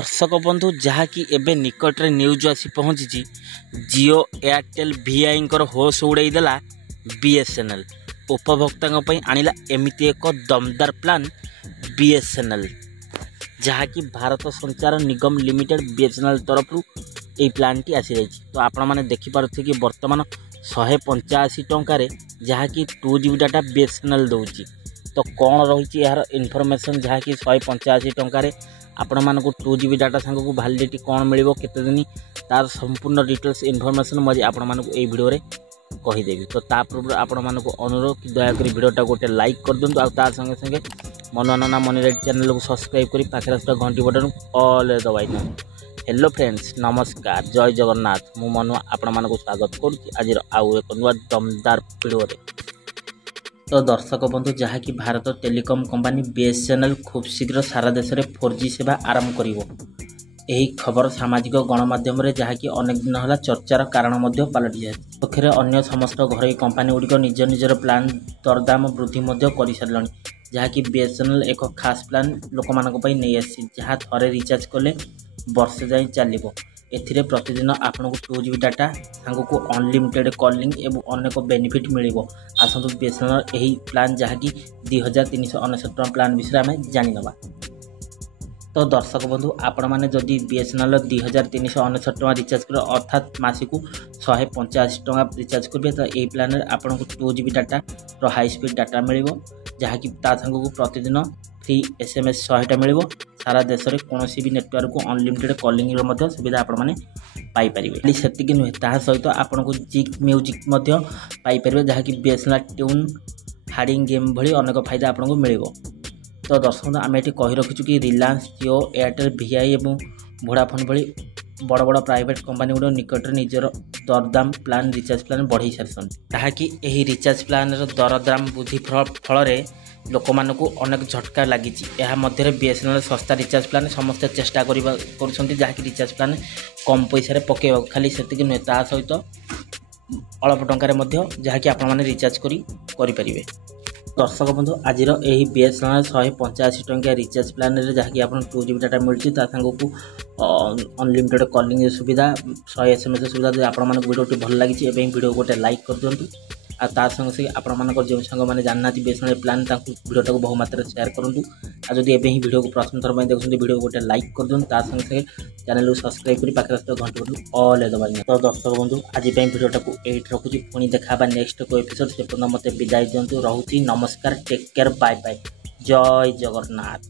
दर्शक बंधु जहाँकि एबे निकट रे न्यूज आसी पहुँची जियो एयरटेल VI होश उड़ेदेला BSNL उपभोक्ता आनिला एमिति एक दमदार प्लान BSNL जहाँकि भारत संचार निगम लिमिटेड BSNL तरफ यही प्लान टी आसी जाइए। तो आपण मैंने देखिपे कि बर्तमान 185 टंकार जहाँकि 2 GB डाटा BSNL दूची। तो कौन रही यार इनफॉरमेशन जहाँकि 185 टंकार आपण मानक 2 GB डाटा सांग को वैलिडिटी कौन मिल केते दिन तार संपूर्ण डिटेल्स इनफॉरमेशन मुझे आपण मानक ए वीडियो रे कहीदेवी। तो ता पूर्व आपण मानक अनुरोध कि दया करी वीडियोटा गोटे लाइक कर दिंतु। आ तार संगे संगे मनुआना मनीराइड चैनल को सब्सक्राइब करी पाखे घंटी बटन ऑल दबाई दिंतु। हेलो फ्रेंड्स, नमस्कार, जय जगन्नाथ। मु मनुआ आपण मानक स्वागत करुच्ची आज आउ एक नुआ दमदार वीडियो रे। तो दर्शक बंधु जहाँकि भारत टेलीकॉम कंपनी BSNL खूब शीघ्र सारा देश में 4G सेवा आरंभ करिवो। यही खबर सामाजिक गणमाध्यम रे जहाँकि अनेक दिन है चर्चार कारण पलटि जाए। पक्षे अन्य समस्त घरोई कंपानी गुड़िक निज निजर प्लान दरदाम वृद्धि कर सारे जहाँकि BSNL एक खास प्लान लोक मानक नहीं आसी जहाँ थे रिचार्ज कले वर्षे जाए चलो। एथिरे प्रतिदिन आपन को 2 GB डाटा सांग को अनलिमिटेड कॉलिंग एवं अनेक बेनिफिट मिलिबो। आसतु BSNL यही प्लान जहाँकि 2399 टଙ୍କା प्लान विषय आम जानिनबा। तो दर्शक बंधु आपण मैंने जदि BSNL 2399 टଙ୍କା रिचार्ज कर अर्थात मासिक 185 टଙ୍କା रिचार्ज करेंगे तो यही प्लान आपन को 2 GB data high speed data मिलिबो जहाँकि ता सांग को प्रतिदिन फ्री SMS 100टा मिलिबो। सारा देश में कौन भी नेटवर्क को अनलिमिटेड कॉलिंग सुविधा आपण मैंने पाइपर। खाली से नुहे ता सहित आपन को म्यूजिक पाइपर जहाँकि BSNL ट्यून हार्डिंग गेम भली अनेक फायदा आपन को मिल। तो दर्शक आम ये कही रखीचु कि रिलायंस, जियो, एयरटेल, VI और वोडाफोन भली बड़ बड़ प्राइवेट कंपनी गुड़ निकट निजर दरदाम प्लान रिचार्ज प्लान बढ़ाई सारी ताकि यही रिचार्ज प्लान दरदाम वृद्धि फल लोक मानक अनेक झटका लगी। BSNL सस्ता रिचार्ज प्लान समस्त चेष्टा कर रिचार्ज प्लान कम पैसा पकेबा। खाली से नुहे ता सहित अल्प टंकार जहाँकि आपण मैंने रिचार्ज करें। दर्शक बंधु आज यही BSNL 185 टंकिया रिचार्ज प्लान जहाँकि आप 2 GB डाटा मिलूँ सांग को अनलिमिटेड कॉलिंग सुविधा 100 SMS सुविधा आप वीडियो भल लगी वीडियो गोटे लाइक कर दिंतु। आ तार संगे संगे आपण मानक जो सांग मैंने जानना BSNL प्लान वीडियोटा को बहु मात्रा शेयर करूँ। आ जब एवं ही वीडियो को प्रथम थर देखते वीडियो गोटे लाइक कर दिखाँ। तार संगे संगे चैनल को सब्सक्राइब कर पाखे घंटी बटन ऑल दबाई। तो दर्शक बंधु आज वीडियोटा को एट रखुची पुणी देखा नेक्स्ट को एपिसोड से पर्यंत मत विदाय दिंतु। रोची नमस्कार, टेक केयर, बाय बाय, जय जगन्नाथ।